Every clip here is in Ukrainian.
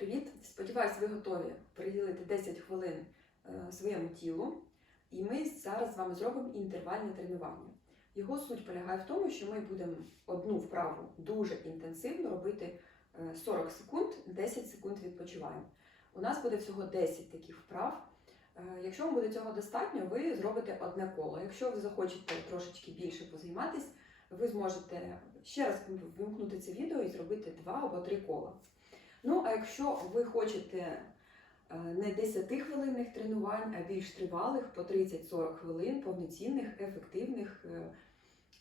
Привіт! Сподіваюсь, ви готові приділити 10 хвилин е, своєму тілу. І ми зараз з вами зробимо інтервальне тренування. Його суть полягає в тому, що ми будемо одну вправу дуже інтенсивно робити е, 40 секунд, 10 секунд відпочиваємо. У нас буде всього 10 таких вправ. Е, Якщо вам буде цього достатньо, ви зробите одне коло. Якщо ви захочете трошечки більше позайматись, ви зможете ще раз вимкнути це відео і зробити два або три кола. Ну, а якщо ви хочете е, не 10-хвилинних тренувань, а більш тривалих по 30-40 хвилин, повноцінних, ефективних, е,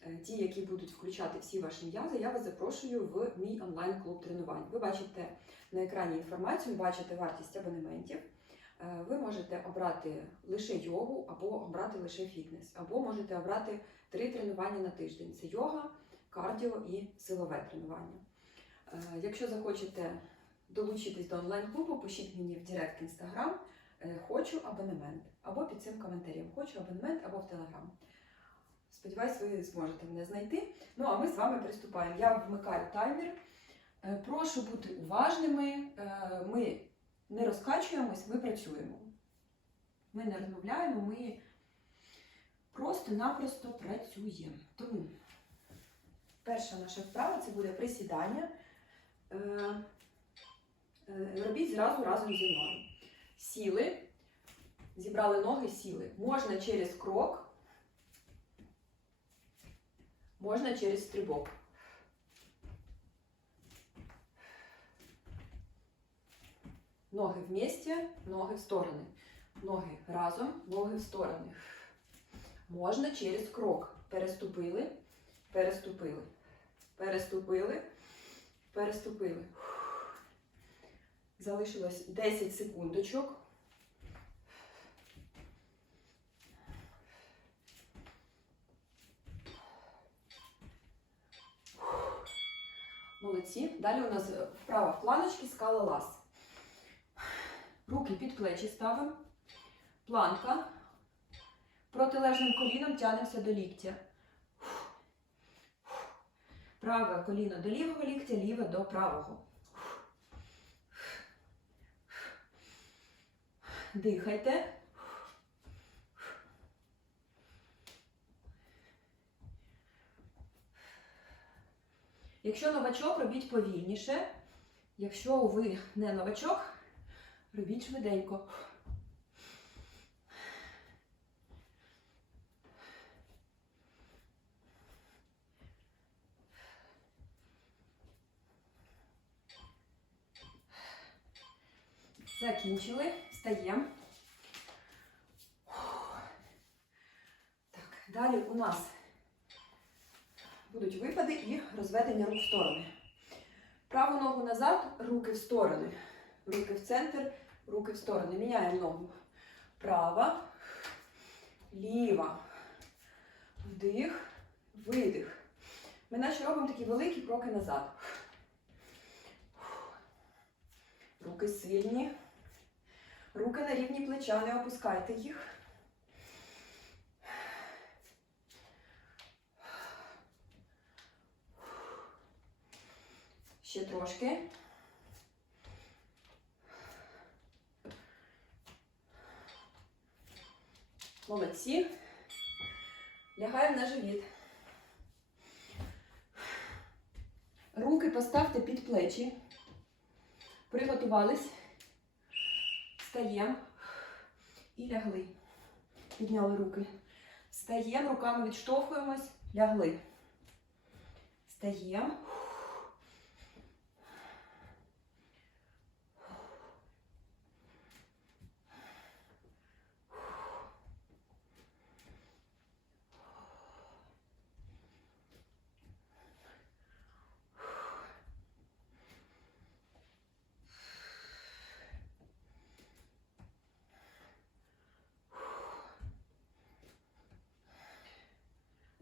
е, ті, які будуть включати всі ваші м'язи, я вас запрошую в мій онлайн-клуб тренувань. Ви бачите на екрані інформацію, бачите вартість абонементів. Ви можете обрати лише йогу або обрати лише фітнес, або можете обрати три тренування на тиждень: це йога, кардіо і силове тренування. Якщо захочете долучитись до онлайн-клубу, пишіть мені в Директ Інстаграм хочу абонемент, або під цим коментарем хочу абонемент або в Телеграм. Сподіваюсь, ви зможете мене знайти. Ну а ми з вами приступаємо. Я вмикаю таймер. Е, Прошу бути уважними. Е, Ми не розкачуємось, ми працюємо. Ми не розмовляємо, ми просто-напросто працюємо. Тому перша наша вправа це буде присідання. Е, Робіть зразу разом зі мною. Сіли, зібрали ноги, сіли. Можна через крок, можна через стрибок. Ноги вместе, ноги в сторони. Ноги разом, ноги в сторони. Можна через крок. Переступили, переступили, переступили, переступили. Залишилось 10 секундочок. Молодці. Далі у нас вправа в планочці скалолаз. Руки під плечі ставимо. Планка. Протилежним коліном тягнемося до ліктя. Праве коліно до лівого ліктя, ліве до правого. Дихайте. Якщо новачок, робіть повільніше. Якщо ви не новачок, робіть швиденько. Закінчили. Встаємо. Так, далі у нас будуть випади і розведення рук в сторони. Праву ногу назад, руки в сторони. Руки в центр, руки в сторони. Міняємо ногу. Права, ліва. Вдих, видих. Ми наче робимо такі великі кроки назад. Руки сильні. Руки на рівні плеча, не опускайте їх. Ще трошки. Молодці. Лягаємо на живіт. Руки поставте під плечі. Приготувались. Встаємо і лягли. Підняли руки. Встаємо, руками відштовхуємось, лягли. Встаємо.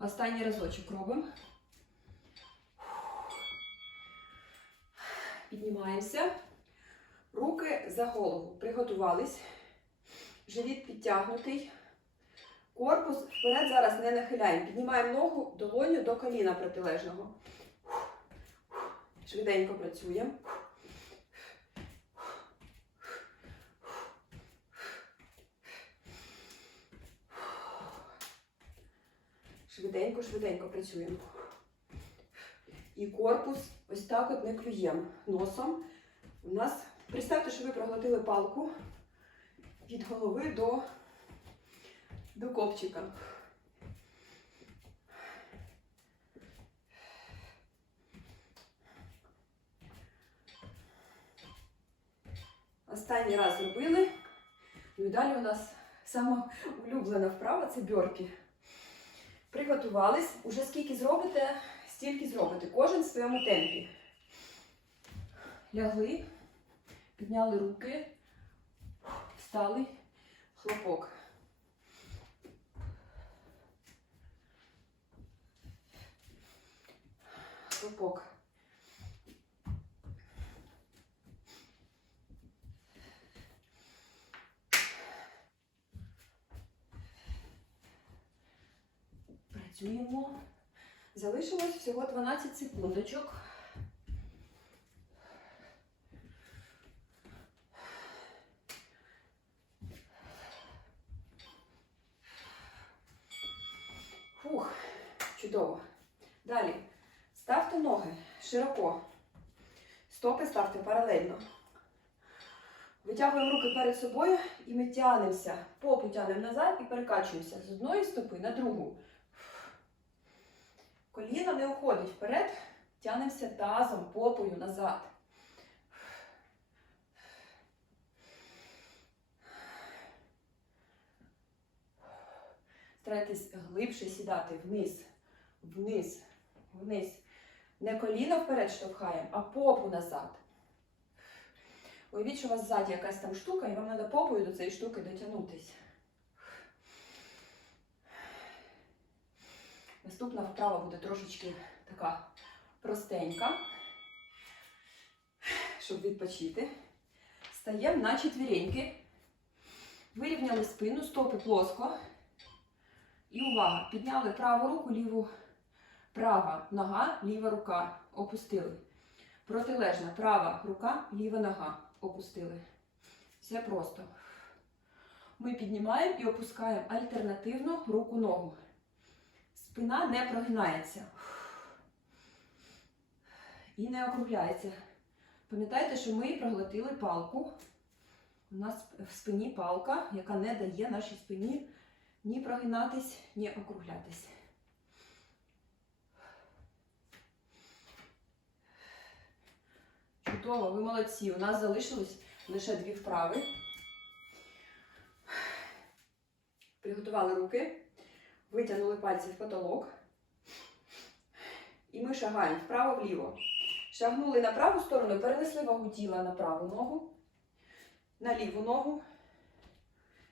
Останній разочок робимо. Піднімаємося. Руки за голову. Приготувались. Живіт підтягнутий. Корпус вперед зараз не нахиляємо. Піднімаємо ногу долоню до коліна протилежного. Швиденько працюємо. Швиденько, швиденько працюємо. І корпус ось так от не клюємо носом. У нас представте, що ви проглотили палку від голови до, до копчика. Останній раз зробили. Ну і далі у нас сама улюблена вправа це бьорпі. Приготувались. Уже скільки зробите, стільки зробите. Кожен в своєму темпі. Лягли, підняли руки, встали, хлопок. Хлопок. Працюємо. Залишилось всього 12 секундочок. Фух, чудово. Далі. Ставте ноги широко. Стопи ставте паралельно. Витягуємо руки перед собою і ми тягнемося. Попу тягнемо назад і перекачуємося з одної стопи на другу. Коліно не уходить вперед, тягнемося тазом, попою назад. Старайтесь глибше сідати вниз, вниз, вниз. Не коліно вперед штовхаємо, а попу назад. Уявіть, що у вас ззаді якась там штука, і вам треба попою до цієї штуки дотягнутися. Наступна вправа буде трошечки така простенька, щоб відпочити. Стаємо на четвіреньки. Вирівняли спину, стопи плоско. І увага! Підняли праву руку, ліву, права нога, ліва рука. Опустили. Протилежна права рука, ліва нога. Опустили. Все просто. Ми піднімаємо і опускаємо альтернативно руку-ногу. Спина не прогинається. І не округляється. Пам'ятайте, що ми проглотили палку. У нас в спині палка, яка не дає нашій спині ні прогинатись, ні округлятись. Чудово, ви молодці. У нас залишилось лише дві вправи. Приготували руки, витягнули пальці в потолок. І ми шагаємо вправо-вліво. Шагнули на праву сторону, перенесли вагу тіла на праву ногу, на ліву ногу.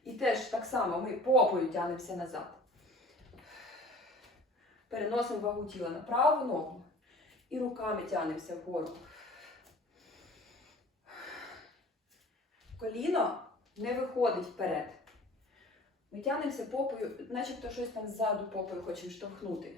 І теж так само ми попою тягнемося назад. Переносимо вагу тіла на праву ногу і руками тягнемося вгору. Коліно не виходить вперед. Ми тягнемося попою, начебто щось там ззаду попою хочемо штовхнути.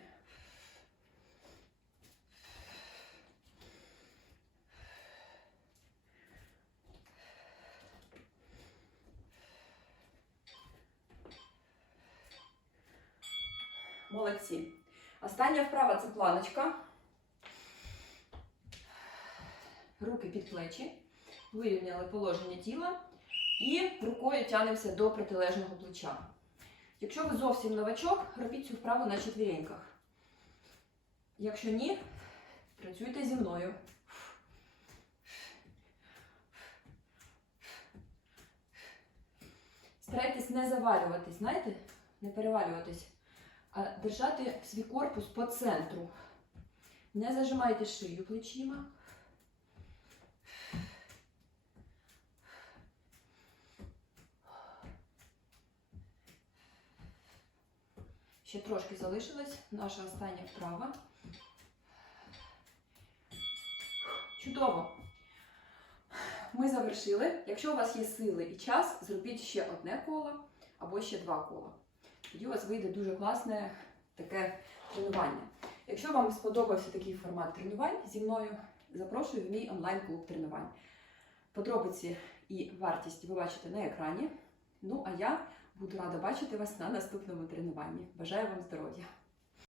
Молодці. Остання вправа це планочка. Руки під плечі. Вирівняли положення тіла і рукою тягнемося до протилежного плеча. Якщо ви зовсім новачок, робіть цю вправу на четвіреньках. Якщо ні, працюйте зі мною. Старайтесь не завалюватись, знаєте? Не перевалюватись а держати свій корпус по центру. Не зажимайте шию плечима. Ще трошки залишилась наша остання вправа. Чудово! Ми завершили. Якщо у вас є сили і час, зробіть ще одне коло або ще два кола тоді у вас вийде дуже класне таке тренування. Якщо вам сподобався такий формат тренувань зі мною, запрошую в мій онлайн-клуб тренувань. Подробиці і вартість ви бачите на екрані. Ну а я буду рада бачити вас на наступному тренуванні. Бажаю вам здоров'я!